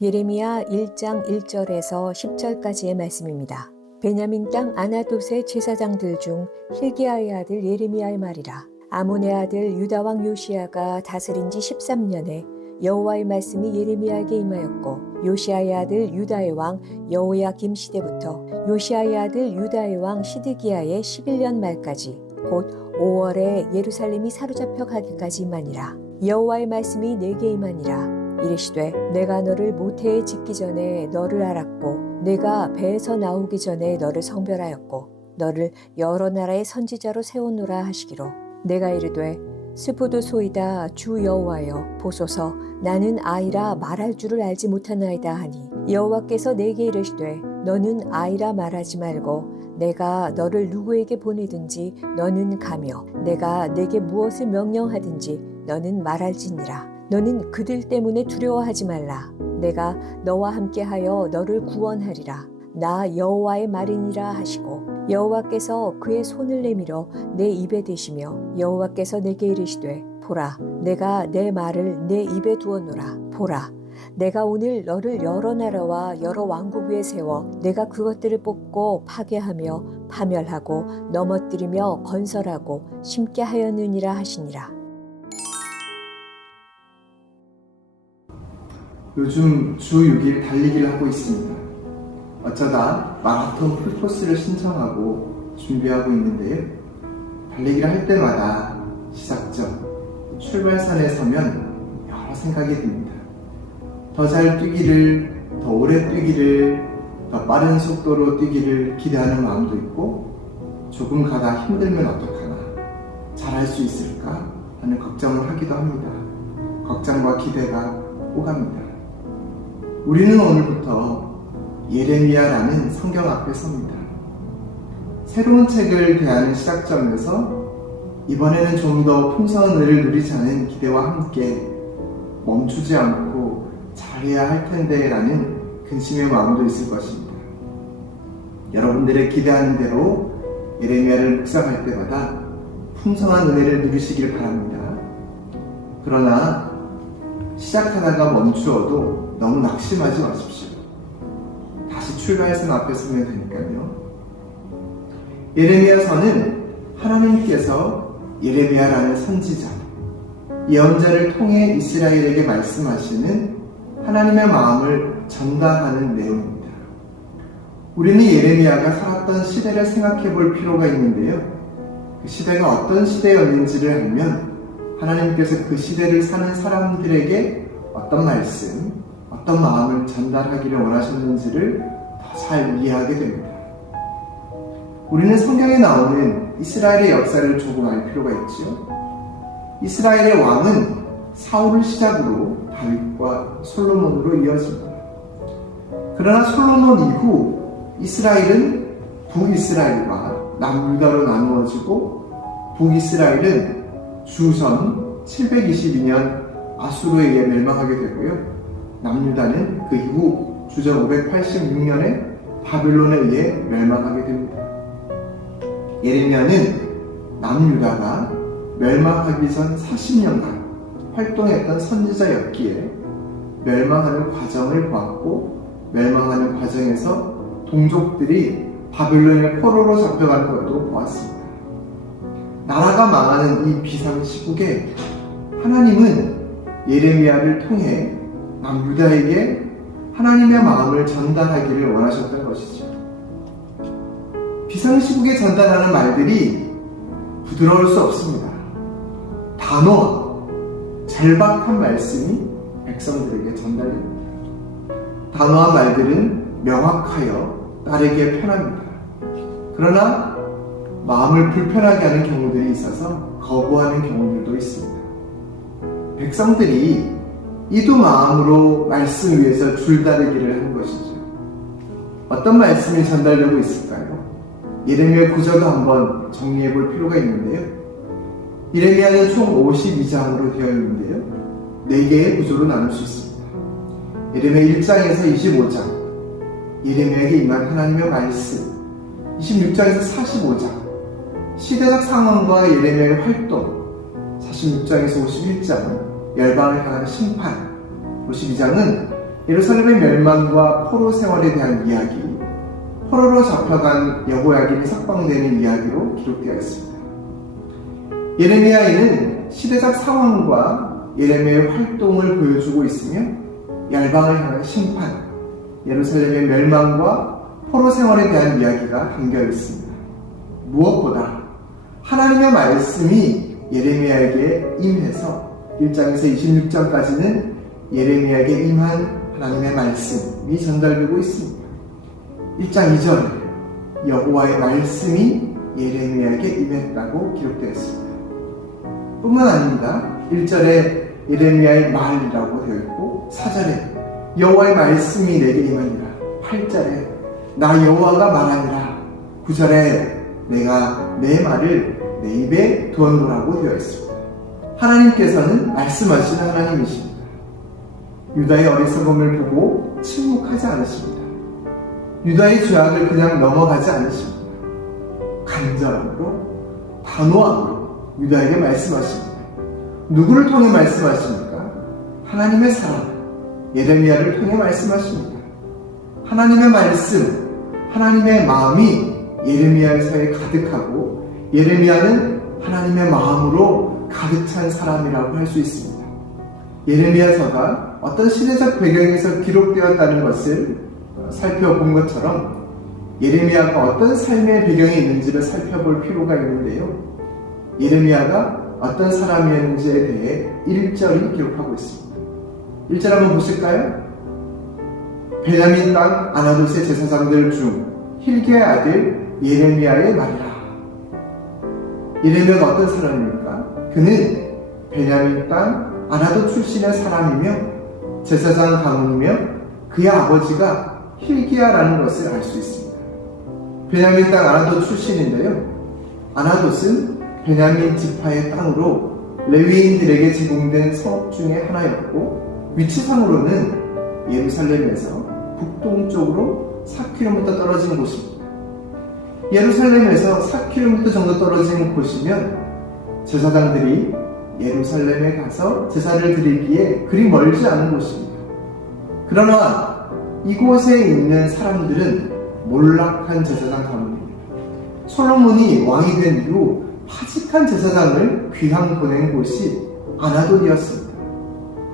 예레미야 1장 1절에서 10절까지의 말씀입니다. 베냐민 땅 아나돗의 제사장들 중 hil기야의 아들 예레미야의 말이라. 아몬의 아들 유다 왕 요시야가 다스린 지 13년에 여호와의 말씀이 예레미야에게 임하였고, 요시야의 아들 유다의 왕 여호야김 시대부터 요시야의 아들 유다의 왕 시드기야의 11년 말까지 곧 5월에 예루살렘이 사로잡혀 가기까지 임하니라. 여호와의 말씀이 내게 임하니라. 이르시되 내가 너를 모태에 짓기 전에 너를 알았고, 내가 배에서 나오기 전에 너를 성별하였고, 너를 여러 나라의 선지자로 세우노라 하시기로, 내가 이르되 스푸드소이다 주 여호와여 보소서, 나는 아이라 말할 줄을 알지 못하나이다 하니, 여호와께서 내게 이르시되 너는 아이라 말하지 말고 내가 너를 누구에게 보내든지 너는 가며 내가 내게 무엇을 명령하든지 너는 말할지니라. 너는 그들 때문에 두려워하지 말라. 내가 너와 함께하여 너를 구원하리라. 나 여호와의 말이니라 하시고, 여호와께서 그의 손을 내밀어 내 입에 대시며, 여호와께서 내게 이르시되 보라, 내가 내 말을 내 입에 두었노라. 보라, 내가 오늘 너를 여러 나라와 여러 왕국 위에 세워 내가 그것들을 뽑고 파괴하며 파멸하고 넘어뜨리며 건설하고 심게 하였느니라 하시니라. 요즘 주 6일 달리기를 하고 있습니다. 어쩌다 마라톤 풀코스를 신청하고 준비하고 있는데요. 달리기를 할 때마다 시작점, 출발선에 서면 여러 생각이 듭니다. 더 잘 뛰기를, 더 오래 뛰기를, 더 빠른 속도로 뛰기를 기대하는 마음도 있고, 조금 가다 힘들면 어떡하나, 잘할 수 있을까 하는 걱정을 하기도 합니다. 걱정과 기대가 오갑니다. 우리는 오늘부터 예레미야라는 성경 앞에 섭니다. 새로운 책을 대하는 시작점에서 이번에는 좀 더 풍성한 은혜를 누리자는 기대와 함께 멈추지 않고 잘해야 할 텐데 라는 근심의 마음도 있을 것입니다. 여러분들의 기대하는 대로 예레미야를 묵상할 때마다 풍성한 은혜를 누리시길 바랍니다. 그러나 시작하다가 멈추어도 너무 낙심하지 마십시오. 다시 출발선 앞에 서면 되니까요. 예레미야서는 하나님께서 예레미야라는 선지자, 예언자를 통해 이스라엘에게 말씀하시는 하나님의 마음을 전달하는 내용입니다. 우리는 예레미야가 살았던 시대를 생각해 볼 필요가 있는데요. 그 시대가 어떤 시대였는지를 알면 하나님께서 그 시대를 사는 사람들에게 어떤 말씀, 어떤 마음을 전달하기를 원하셨는지를 더 잘 이해하게 됩니다. 우리는 성경에 나오는 이스라엘의 역사를 조금 알 필요가 있죠. 이스라엘의 왕은 사울을 시작으로 다윗과 솔로몬으로 이어집니다. 그러나 솔로몬 이후 이스라엘은 북이스라엘과 남유다로 나누어지고, 북이스라엘은 주전 722년 아수르에 의해 멸망하게 되고요. 남유다는 그 이후 주전 586년에 바빌론에 의해 멸망하게 됩니다. 예레미야는 남유다가 멸망하기 전 40년간 활동했던 선지자였기에 멸망하는 과정을 보았고, 멸망하는 과정에서 동족들이 바빌론의 포로로 잡혀가는 것도 보았습니다. 나라가 망하는 이 비상시국에 하나님은 예레미야를 통해 남유다에게 하나님의 마음을 전달하기를 원하셨던 것이죠. 비상시국에 전달하는 말들이 부드러울 수 없습니다. 단호한, 절박한 말씀이 백성들에게 전달됩니다. 단호한 말들은 명확하여 따르기에 편합니다. 그러나 마음을 불편하게 하는 경우들이 있어서 거부하는 경우들도 있습니다. 백성들이 이두 마음으로 말씀 위에서 줄다리기를 하는 것이죠. 어떤 말씀이 전달되고 있을까요? 예레미야 구절도 한번 정리해 볼 필요가 있는데요. 예레미야는 총 52장으로 되어 있는데요. 4개의 구조로 나눌 수 있습니다. 예레미야 1장에서 25장, 예레미야에게 임한 하나님의 말씀, 26장에서 45장, 시대적 상황과 예레미야의 활동, 46장에서 51장, 열방을 향한 심판, 52장은 예루살렘의 멸망과 포로 생활에 대한 이야기, 포로로 잡혀간 여호야김이 석방되는 이야기로 기록되어 있습니다. 예레미야에는 시대적 상황과 예레미야의 활동을 보여주고 있으며 열방을 향한 심판, 예루살렘의 멸망과 포로 생활에 대한 이야기가 담겨 있습니다. 무엇보다 하나님의 말씀이 예레미야에게 임해서 1장에서 26장까지는 예레미야에게 임한 하나님의 말씀이 전달되고 있습니다. 1장 2절에 여호와의 말씀이 예레미야에게 임했다고 기록되어 있습니다. 뿐만 아닙니다. 1절에 예레미야의 말이라고 되어 있고 4절에 여호와의 말씀이 내게 임하니라, 8절에 나 여호와가 말하니라, 9절에 내가 내 말을 내 입에 두었노라고 되어 있습니다. 하나님께서는 말씀하시는 하나님이십니다. 유다의 어리석음을 보고 침묵하지 않으십니다. 유다의 죄악을 그냥 넘어가지 않으십니다. 간절함으로, 단호함으로 유다에게 말씀하십니다. 누구를 통해 말씀하십니까? 하나님의 사람 예레미야를 통해 말씀하십니다. 하나님의 말씀, 하나님의 마음이 예레미야에서 가득하고 예레미야는 하나님의 마음으로 가득 찬 사람이라고 할 수 있습니다. 예레미야서가 어떤 시대적 배경에서 기록되었다는 것을 살펴본 것처럼 예레미야가 어떤 삶의 배경이 있는지를 살펴볼 필요가 있는데요. 예레미야가 어떤 사람이었는지에 대해 1절이 기록하고 있습니다. 1절 한번 보실까요? 베냐민 땅 아나돗의 제사장들 중 힐기야의 아들 예레미야의 말이라. 예레미야가 어떤 사람입니까? 그는 베냐민 땅 아나돗 출신의 사람이며 제사장 가문이며 그의 아버지가 힐기야라는 것을 알 수 있습니다. 베냐민 땅 아나돗 출신인데요. 아나돗은 베냐민 지파의 땅으로 레위인들에게 제공된 성읍 중에 하나였고 위치상으로는 예루살렘에서 북동쪽으로 4km 떨어진 곳입니다. 예루살렘에서 4km 정도 떨어진 곳이면 제사장들이 예루살렘에 가서 제사를 드리기에 그리 멀지 않은 곳입니다. 그러나 이곳에 있는 사람들은 몰락한 제사장 가문입니다. 솔로몬이 왕이 된 이후 파직한 제사장을 귀향 보낸 곳이 아나돗이었습니다.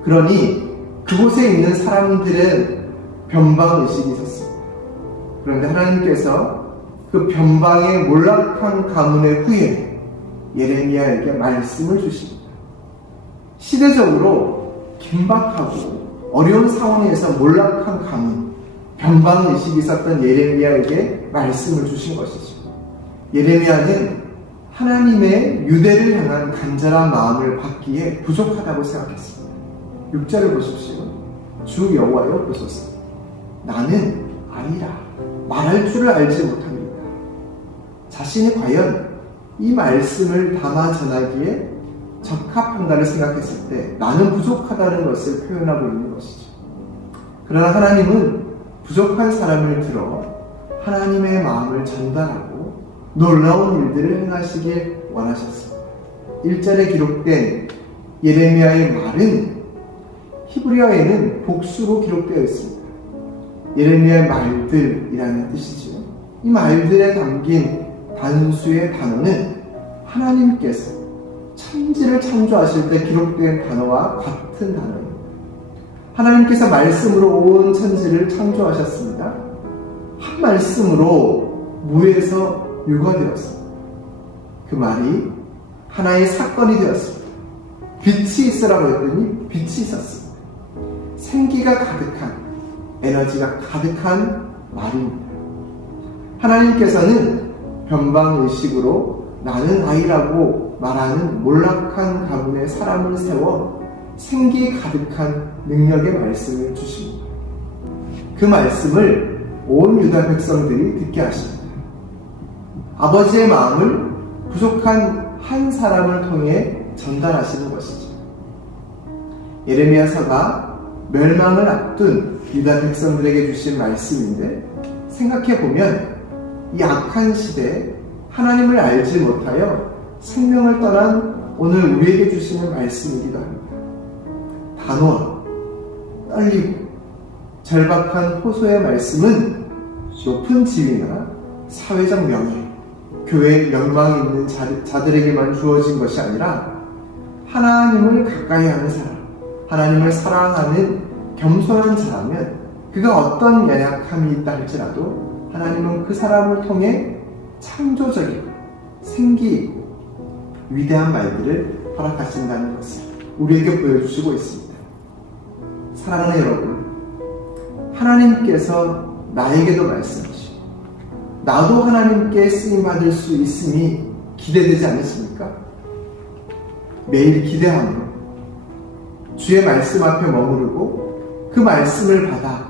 그러니 그곳에 있는 사람들은 변방의식이 있었습니다. 그런데 하나님께서 그 변방의 몰락한 가문의 후에 예레미야에게 말씀을 주십니다. 시대적으로 긴박하고 어려운 상황에서 몰락한 가문, 변방의식이 있었던 예레미야에게 말씀을 주신 것이죠. 예레미야는 하나님의 유대를 향한 간절한 마음을 받기에 부족하다고 생각했습니다. 6절을 보십시오. 주 여호와여 보소서. 나는 아니라 말할 줄을 알지 못합니다. 자신이 과연 이 말씀을 담아 전하기에 적합한가를 생각했을 때 나는 부족하다는 것을 표현하고 있는 것이죠. 그러나 하나님은 부족한 사람을 들어 하나님의 마음을 전달하고 놀라운 일들을 행하시길 원하셨습니다. 1절에 기록된 예레미야의 말은 히브리어에는 복수로 기록되어 있습니다. 예레미야의 말들이라는 뜻이죠. 이 말들에 담긴 단수의 단어는 하나님께서 천지를 창조하실 때 기록된 단어와 같은 단어입니다. 하나님께서 말씀으로 온 천지를 창조하셨습니다. 한 말씀으로 무에서 유가 되었습니다. 그 말이 하나의 사건이 되었습니다. 빛이 있으라고 했더니 빛이 있었습니다. 생기가 가득한, 에너지가 가득한 말입니다. 하나님께서는 변방의식으로 나는 아이라고 말하는 몰락한 가문의 사람을 세워 생기 가득한 능력의 말씀을 주십니다. 그 말씀을 온 유다 백성들이 듣게 하십니다. 아버지의 마음을 부족한 한 사람을 통해 전달하시는 것이죠. 예레미야서가 멸망을 앞둔 유다 백성들에게 주신 말씀인데 생각해보면 이 악한 시대에 하나님을 알지 못하여 생명을 떠난 오늘 우리에게 주시는 말씀이기도 합니다. 단호하고 떨리고 절박한 호소의 말씀은 높은 지위나 사회적 명예, 교회의 명망이 있는 자들에게만 주어진 것이 아니라 하나님을 가까이 하는 사람, 하나님을 사랑하는 겸손한 자라면 그가 어떤 연약함이 있다 할지라도 하나님은 그 사람을 통해 창조적이고 생기있고 위대한 말들을 허락하신다는 것을 우리에게 보여주시고 있습니다. 사랑하는 여러분, 하나님께서 나에게도 말씀하시고 나도 하나님께 쓰임받을 수 있음이 기대되지 않으십니까? 매일 기대하며 주의 말씀 앞에 머무르고 그 말씀을 받아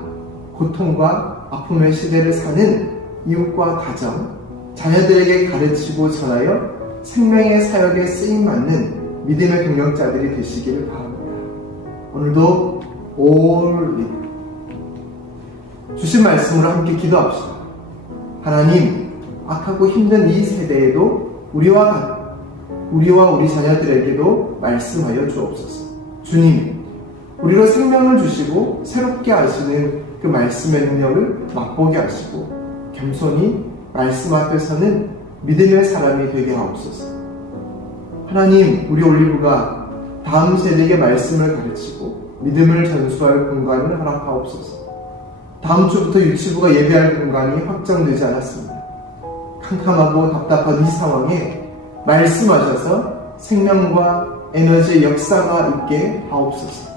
고통과 아픔의 시대를 사는 이웃과 가정, 자녀들에게 가르치고 전하여 생명의 사역에 쓰임받는 믿음의 동역자들이 되시기를 바랍니다. 오늘도 올린 주신 말씀으로 함께 기도합시다. 하나님, 악하고 힘든 이 세대에도 우리와 우리 자녀들에게도 말씀하여 주옵소서. 주님, 우리로 생명을 주시고 새롭게 하시는 그 말씀의 능력을 맛보게 하시고 겸손히 말씀 앞에 서는 믿음의 사람이 되게 하옵소서. 하나님, 우리 올리브가 다음 세대에게 말씀을 가르치고 믿음을 전수할 공간을 허락하옵소서. 다음 주부터 유치부가 예배할 공간이 확정되지 않았습니다. 캄캄하고 답답한 이 상황에 말씀하셔서 생명과 에너지의 역사가 있게 하옵소서.